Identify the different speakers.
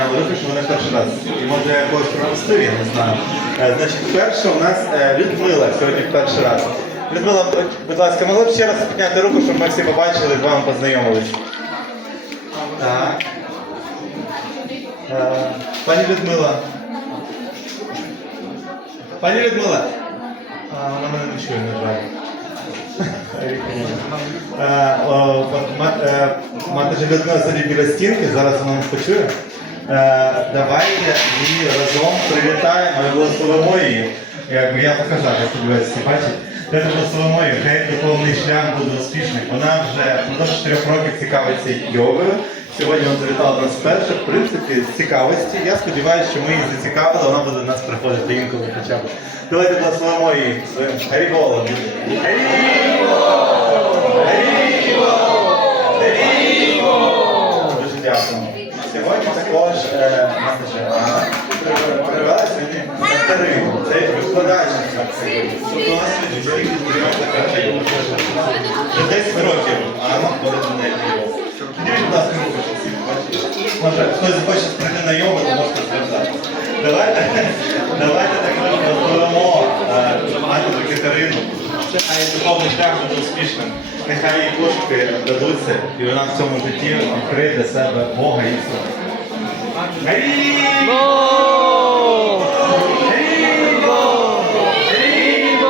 Speaker 1: підняли руки, що вони перший раз. І може когось пропустив, я не знаю. Е, Значить, перша у нас е, Людмила сьогодні перший раз. Людмила, будь ласка, могли б ще раз підняти руку, щоб ми всі побачили, з вами познайомились. Так. Е, Пані Людмила. Пані Людмила. Вона мене не чує, на жаль. Е, е, Мати же Людмила сидить біля стінки, зараз вона нас почує. Е, Давайте її разом привітаємо і благословимо її. Якби я показав, я сподіваюся, всі бачать. Давайте благословимо хай духовний шлях буде успішний. Вона вже впродовж 4 років цікавиться йогою. Сьогодні вона завітала нас вперше, в принципі, з цікавості. Я сподіваюся, що ми її зацікавили, вона буде до нас приходити інколи хоча б. Давайте благословимо її своїм Гаріголом. Дуже привела сьогодні Катерину. Це викладачниця. Тобто у нас сьогодні 10 років Анна ходить до неї на будь ласка, руку, щоб всі побачили. Може, хтось хоче прийти на йогу, то можете зв'язати. Давайте, так розповімо Анну Катерину. Нехай духовний шлях буде успішним. Нехай її пошуки дадуться, і вона в цьому житті відкриє для себе Бога 레이보 레이보 레이보